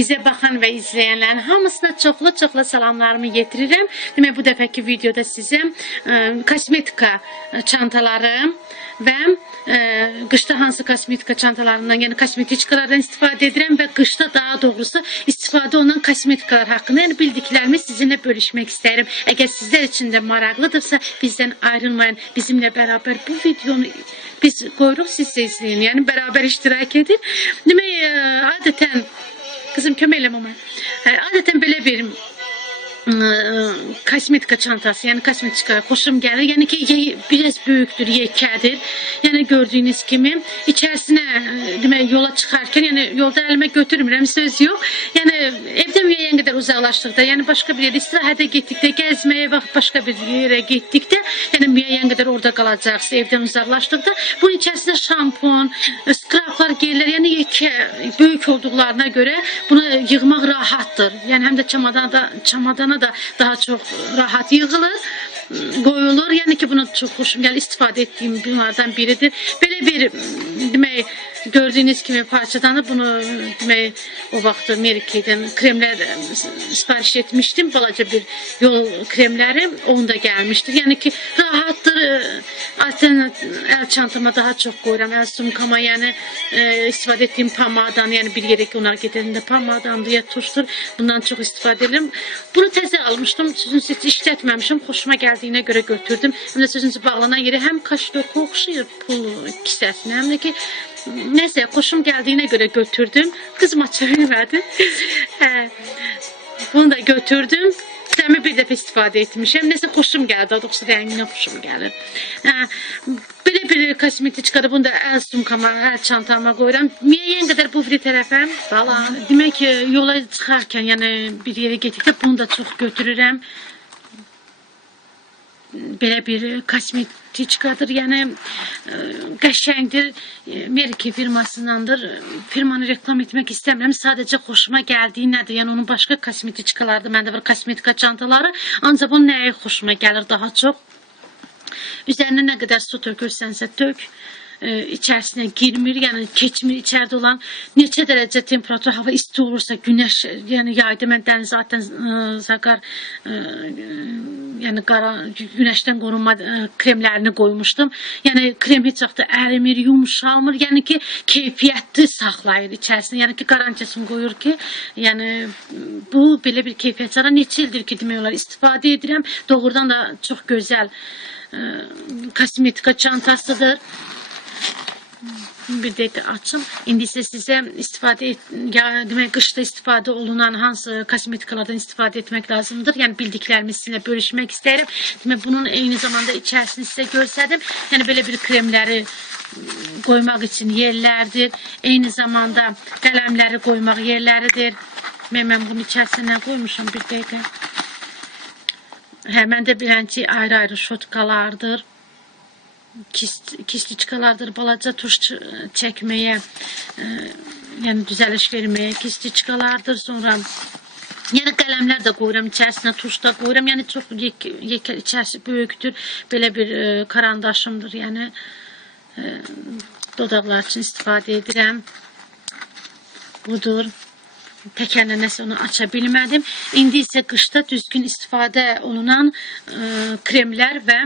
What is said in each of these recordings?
bizə baxan və izləyənlərin hamısına çoxlu-çoxlu salamlarımı yetirirəm. Demək bu dəfəki videoda sizə ə, kosmetika çantaları və ə, qışda hansı kosmetika çantalarından, yəni kosmetiçkalardan istifadə edirəm və qışda daha doğrusu istifadə olunan kosmetikalar haqqında, yəni bildiklərimi sizinlə bölüşmək istəyirəm. Əgər sizlər üçün də maraqlıdırsa, bizdən ayrılmayın. Bizimlə bərabər bu videonu biz qoyuruq, siz də izləyin. Yəni bərabər iştirak edin. Demək, ə, adətən Kızım kömək elə mama. Hə, adətən belə bir kosmetika çantası, yəni kosmetika xoşum gəlir. Yəni ki, ye- biraz böyükdür, yekədir. Yəni gördüyünüz kimi içərisinə ıı, demək yola çıxarkən, yəni yolda əlimə götürmürəm, söz yox. Yəni evdən müəyyən qədər uzaqlaşdıqda, yəni başqa bir yerdə istirahətə getdikdə, gəzməyə və başqa bir yerə getdikdə, yəni müəyyən qədər orada qalacaqsa, evdən uzaqlaşdıqda bunun içərisinə şampun, skraplar gəlirlər. Yəni yekə, böyük olduqlarına görə bunu yığmaq rahatdır. Yəni həm də çamadana da çamadana da daha çox rahat yığılır qoyulur. Yəni ki, bunu çox xoşum gəlir. İstifadə etdiyim bunlardan biridir. Belə bir demək gördüyünüz kimi parçadan da bunu demək o vaxt Mary Kay-dən kremlər sifariş etmişdim. Balaca bir yol kremləri onda gəlmişdir. Yəni ki, rahatdır. Zaten əl çantama daha çox qoyuram. Əl sumkama, yəni e, istifadə etdiyim pamadan, yəni bir yerə ki, onlar gedəndə pamadamdır ya tuşdur. Bundan çox istifadə edirəm. Bunu təzə almışdım. Sözünüzü heç işlətməmişim. Xoşuma gəldiyinə görə götürdüm. Həm də sözünüzü bağlanan yeri həm kaşdoku oxşayır pul kisəsinə, həm də ki nəsə xoşum gəldiyinə görə götürdüm. Qızım aça bilmədi. hə. Bunu da götürdüm. Dəmi bir dəfə istifadə etmişəm. Nəsə xoşum gəldi, doğrusu rənginə xoşum gəlir. Hə, belə bir kosmetiçkadır. Bunu da əl sumkama, əl çantama qoyuram. Müəyyən qədər bu biri tərəfə bala. Demək ki, yola çıxarkən, yəni bir yerə getdikdə bunu da çox götürürəm. Belə bir kosmetiçkadır. Yəni ə, qəşəngdir. E, Merki firmasındandır. Firmanı reklam etmək istəmirəm. Sadəcə xoşuma gəldiyi nədir? Yəni onun başqa kosmetiçkalardır. Məndə var kosmetika çantaları. Ancaq bunun nəyi xoşuma gəlir daha çox? Üzərinə nə qədər su tökürsənsə tök e, içərisinə girmir, yəni keçmir içəridə olan neçə dərəcə temperatur hava isti olursa günəş yəni yayda mən dəniz zaten e, zaqar e, yəni qara günəşdən qorunma e, kremlərini qoymuşdum. Yəni krem heç vaxt ərimir, yumşalmır. Yəni ki keyfiyyətli saxlayır içərisində. Yəni ki qarantiyasını qoyur ki, yəni bu belə bir keyfiyyət sana neçə ildir ki demək olar istifadə edirəm. Doğrudan da çox gözəl e, kosmetika çantasıdır. Bir dəqiqə açım. İndi isə sizə istifadə et, ya demək qışda istifadə olunan hansı kosmetikalardan istifadə etmək lazımdır. Yəni bildiklərimi sizinlə bölüşmək istəyirəm. Demək bunun eyni zamanda içərisini sizə göstərdim. Yəni belə bir kremləri qoymaq üçün yerlərdir. Eyni zamanda qələmləri qoymaq yerləridir. Mən, mən bunun içərisinə nə qoymuşam bir dəqiqə. Hə, məndə bilənci ayrı-ayrı şotkalardır kistiçkalardır balaca tuş ç- çəkməyə, e, yəni düzəliş verməyə kistiçkalardır. Sonra Yəni qələmlər də qoyuram içərisinə, tuş da qoyuram. Yəni çox yek, yekə içərisi böyükdür. Belə bir e, karandaşımdır. Yəni e, dodaqlar üçün edirəm. Budur. Təkərlə nəsə onu aça bilmədim. İndi isə düzgün istifadə olunan e, kremlər və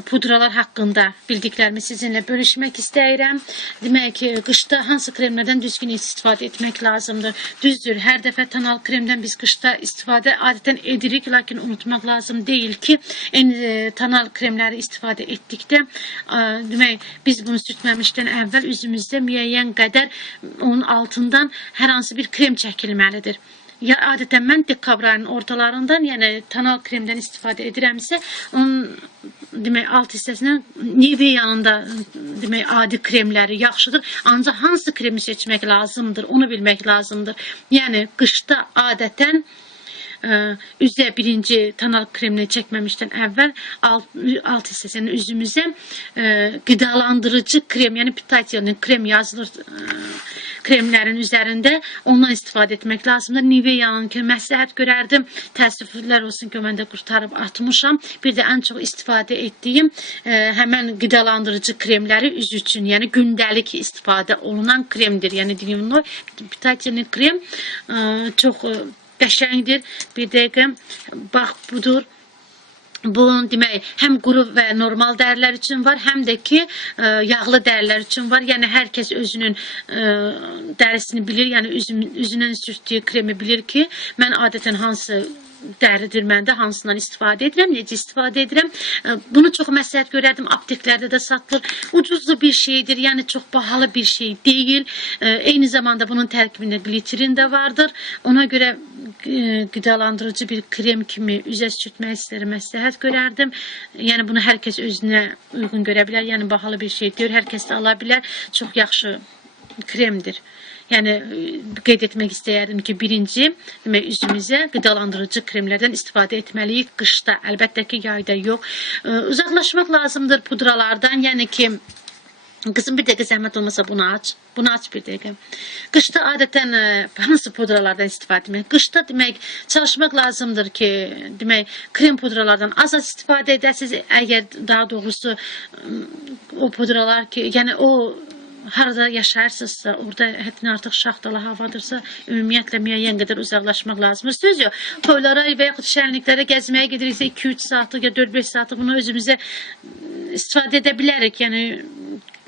pudralar haqqında bildiklərimi sizinlə bölüşmək istəyirəm. Demək ki, qışda hansı kremlərdən düzgün istifadə etmək lazımdır. Düzdür, hər dəfə tonal kremdən biz qışda istifadə adətən edirik, lakin unutmaq lazım deyil ki, eyni e, tonal kremləri istifadə etdikdə, e, demək, biz bunu sürtməmişdən əvvəl üzümüzdə müəyyən qədər onun altından hər hansı bir krem çəkilməlidir. Ya adətən mən dekabr ayının ortalarından, yəni tonal kremdən istifadə edirəmsə, onun demək alt hissəsindən Nivea'nın da demək adi kremləri yaxşıdır. Ancaq hansı kremi seçmək lazımdır, onu bilmək lazımdır. Yəni qışda adətən e, üzə birinci tonal kremini çəkməmişdən əvvəl alt, alt hissəsini üzümüzə e, qidalandırıcı krem, yəni pitatiyalı krem yazılır e, kremlərin üzərində ondan istifadə etmək lazımdır. Niveyanın ki, məsləhət görərdim. Təəssüflər olsun ki, mən də qurtarıb atmışam. Bir də ən çox istifadə etdiyim ə, həmən qidalandırıcı kremləri üz üçün, yəni gündəlik istifadə olunan kremdir. Yəni dilimnoy pitatiyalı krem ə, çox ə, qəşəngdir. Bir dəqiqə bax budur. Bu demək həm quru və normal dərilər üçün var, həm də ki ə, yağlı dərilər üçün var. Yəni hər kəs özünün ə, dərisini bilir, yəni üzüm, üzünün sürtdüyü kremi bilir ki, mən adətən hansı dəridir məndə, hansından istifadə edirəm, necə istifadə edirəm. Bunu çox məsləhət görərdim, apteklərdə də satılır. Ucuzlu bir şeydir, yəni çox bahalı bir şey deyil. Eyni zamanda bunun tərkibində gliterin də vardır. Ona görə qidalandırıcı bir krem kimi üzə sürtmək istəyirəm, məsləhət görərdim. Yəni bunu hər kəs özünə uyğun görə bilər. Yəni bahalı bir şey deyil, hər kəs də ala bilər. Çox yaxşı kremdir. Yəni e, qeyd etmək ki, birinci, demək üzümüzə qidalandırıcı kremlərdən istifadə etməliyik qışda, əlbəttə ki, yayda yox. Ə, Uzaqlaşmaq lazımdır pudralardan, yəni ki, Kızım bir dəqiqə zəhmət olmasa bunu aç. Bunu aç bir dəqiqə. Qışda adətən ə, hansı pudralardan istifadə etmək? Qışda demək çalışmaq lazımdır ki, demək krem pudralardan az az istifadə edəsiniz. Əgər daha doğrusu ə, o pudralar ki, yəni o harada yaşarsınızsa, orada həddindən artıq şaxtalı havadırsa, ümumiyyətlə müəyyən qədər uzaqlaşmaq lazımdır. Söz yox, toylara və yaxud şənliklərə gəzməyə gediriksə 2-3 saatlıq ya 4-5 saatlıq bunu özümüzə istifadə edə bilərik. Yəni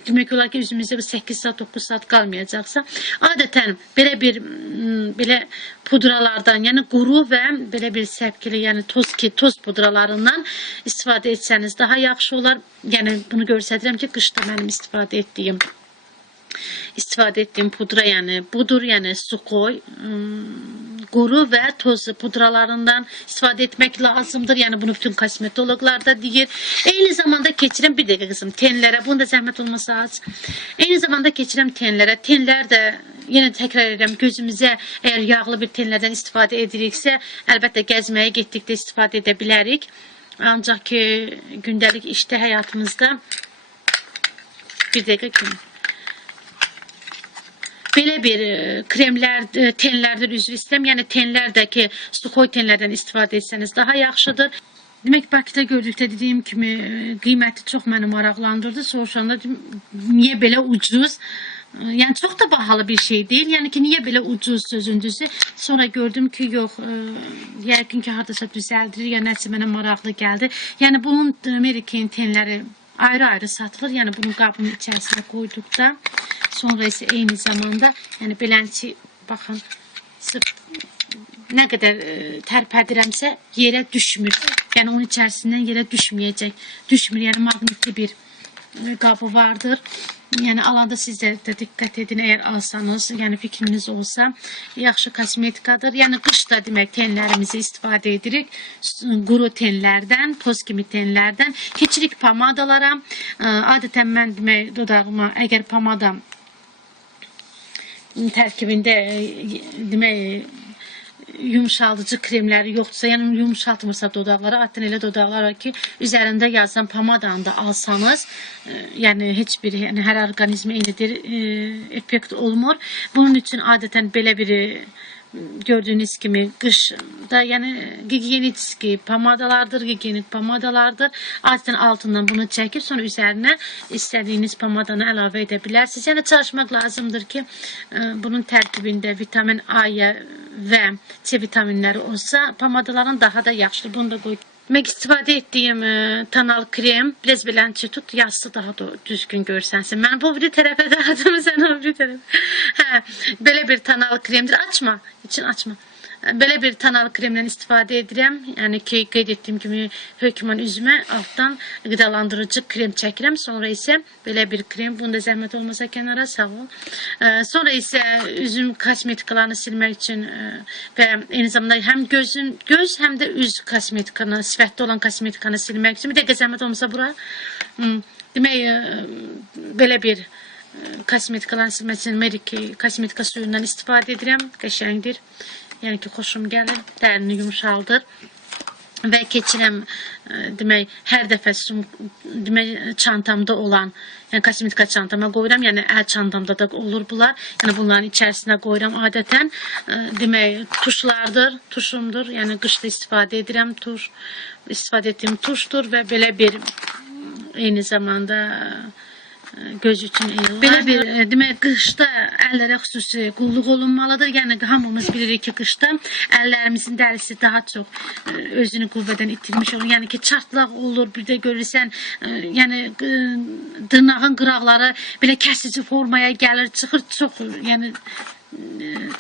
demək olar ki, üzümüzdə bir 8 saat, 9 saat qalmayacaqsa, adətən belə bir m, belə pudralardan, yəni quru və belə bir səpkili, yəni toz ki, toz pudralarından istifadə etsəniz daha yaxşı olar. Yəni bunu göstərirəm ki, qışda mənim istifadə etdiyim istifadə etdiyim pudra yəni budur, yəni sukoy, ım, quru və toz pudralarından istifadə etmək lazımdır. Yəni bunu bütün kosmetologlar da deyir. Eyni zamanda keçirəm bir dəqiqə qızım tenlərə. Bunu da zəhmət olmasa aç. Eyni zamanda keçirəm tenlərə. Tenlər də yenə təkrar edirəm gözümüzə əgər yağlı bir tenlərdən istifadə ediriksə, əlbəttə gəzməyə getdikdə istifadə edə bilərik. Ancaq ki gündəlik işdə həyatımızda bir dəqiqə kimi belə bir e, kremlər, e, tenlərdir üzr istəyirəm. Yəni tenlərdəki suxoy tenlərdən istifadə etsəniz daha yaxşıdır. Demək Bakıda gördükdə dediyim kimi e, qiyməti çox məni maraqlandırdı. Soruşanda niyə belə ucuz? Yəni çox da bahalı bir şey deyil. Yəni ki, niyə belə ucuz sözün düzü? Sonra gördüm ki, yox, e, yəqin ki, hardasa düzəldir, ya nəsə mənə maraqlı gəldi. Yəni bunun Amerikan tenləri ayrı-ayrı satılır. Yəni bunu qabın içərisinə qoyduqda sonra isə eyni zamanda, yəni beləncə baxın, sırf nə qədər e, tərpədirəmsə yerə düşmür. Yəni onun içərisindən yerə düşməyəcək. Düşmür. Yəni maqnitli bir e, qabı vardır. Yəni alanda siz də, diqqət edin əgər alsanız, yəni fikriniz olsa, yaxşı kosmetikadır. Yəni qışda demək tenlərimizi istifadə edirik. Quru tenlərdən, toz kimi tenlərdən, keçirik pomadalara. Ə, Adətən mən demək dodağıma əgər pomada tərkibində e, demək yumşaldıcı kremləri yoxdursa, yəni yumşaltmırsa dodaqları, adətən elə dodaqlar var ki, üzərində yazan pomadanı da alsanız, e, yəni heç bir yəni hər orqanizmə e, effekt olmur. Bunun üçün adətən belə bir e, gördüğünüz kimi qışda yəni gigiyenitski pomadalardır, gigiyenik pomadalardır. Adətən altından bunu çəkib sonra üzərinə istədiyiniz pomadanı əlavə edə bilərsiniz. Yəni çalışmaq lazımdır ki, e, bunun tərkibində vitamin A və C vitaminləri olsa, pomadaların daha da yaxşıdır. Bunu da qoy. Demək istifadə etdiyim tonal krem, biraz belənçi tut, yazsı daha da düzgün görsənsin. Mən bu bir tərəfə dağıdım, sən o bir tərəfə. Hə, belə bir tonal kremdir. Açma, için açma. Belə bir tonal kremdən istifadə edirəm. Yəni ki, qeyd etdiyim kimi hökmən üzümə altdan qidalandırıcı krem çəkirəm. Sonra isə belə bir krem, bunu da zəhmət olmasa kənara sağ ol. Sonra isə üzüm kosmetikalarını silmək üçün və eyni zamanda həm gözün göz, həm də üz kosmetikanı, sifətdə olan kosmetikanı silmək üçün bir dəqiqə zəhmət olmasa bura. Demək belə bir ə, kosmetikalarını silmək üçün Meriki kosmetika suyundan istifadə edirəm. Qəşəngdir. Yəni ki, xoşum gəlir. Dərini yumşaldır. və keçirəm ə, demək hər dəfə demək çantamda olan, yəni kosmetika çantama qoyuram, yəni əl çantamda da olur bunlar. Yəni bunların içərisinə qoyuram adətən. Ə, demək tuşlardır, tuşumdur. Yəni qışda istifadə edirəm tuş. İstifadə etdiyim tuşdur və belə bir eyni zamanda göz üçün iyi. Belə bir ə, demək qışda əllərə xüsusi qulluq olunmalıdır. Yəni hamımız bilirik ki, qışda əllərimizin dərisi daha çox ə, özünü qüvvədən itirmiş olur. Yəni ki, çartlaq olur, bir də görürsən, ə, yəni dırnağın qıraqları belə kəsici formaya gəlir, çıxır çox, yəni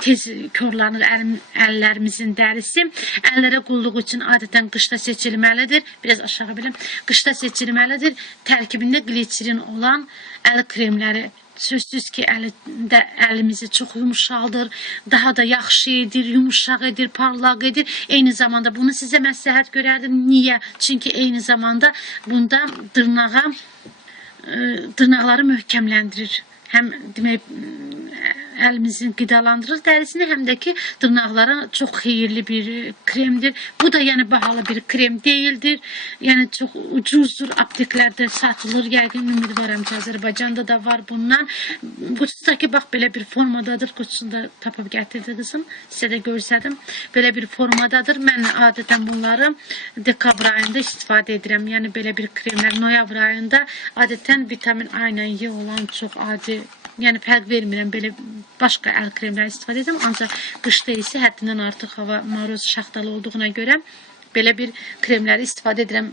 tez körlanır əl- əllərimizin dərisi. Əllərə qulluq üçün adətən qışda seçilməlidir. Biraz aşağı bilin. Qışda seçilməlidir. Tərkibində qliserin olan əl kremləri sözsüz ki, əlində əlimizi çox yumşaldır, daha da yaxşı edir, yumuşaq edir, parlaq edir. Eyni zamanda bunu sizə məsləhət görərdim. Niyə? Çünki eyni zamanda bunda dırnağa e, dırnaqları. Həm demək əlimizin qidalandırır dərisini, həm də ki dırnaqlara çox xeyirli bir kremdir. Bu da yəni bahalı bir krem deyildir. Yəni çox ucuzdur, apteklərdə satılır. Yəqin ümidvaram ki, Azərbaycanda da var bundan. Qutusundakı bax belə bir formadadır. Qutusunu da tapıb gətirdi qızım. Sizə də göstərdim. Belə bir formadadır. Mən adətən bunları dekabr ayında istifadə edirəm. Yəni belə bir kremlər noyabr ayında adətən vitamin A ilə Y olan çox adi Yəni fərq vermirəm belə başqa əl kremləri istifadə edirəm, ancaq qışda isə həddindən artıq hava maruz şaxtalı olduğuna görə belə bir kremləri istifadə edirəm.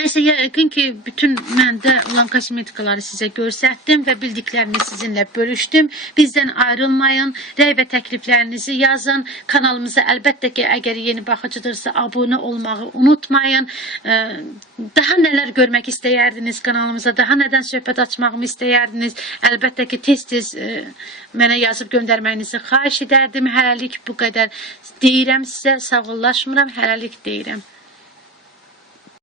Nəysə yəqin ki, bütün məndə olan kosmetikaları sizə göstərdim və bildiklərimi sizinlə bölüşdüm. Bizdən ayrılmayın, rəy və təkliflərinizi yazın. Kanalımıza əlbəttə ki, əgər yeni baxıcıdırsa abunə olmağı unutmayın. Daha nələr görmək istəyərdiniz kanalımıza, daha nədən söhbət açmağımı istəyərdiniz? Əlbəttə ki, tez-tez mənə yazıb göndərməyinizi xahiş edərdim. Hələlik bu qədər deyirəm sizə, sağollaşmıram, hələlik deyirəm.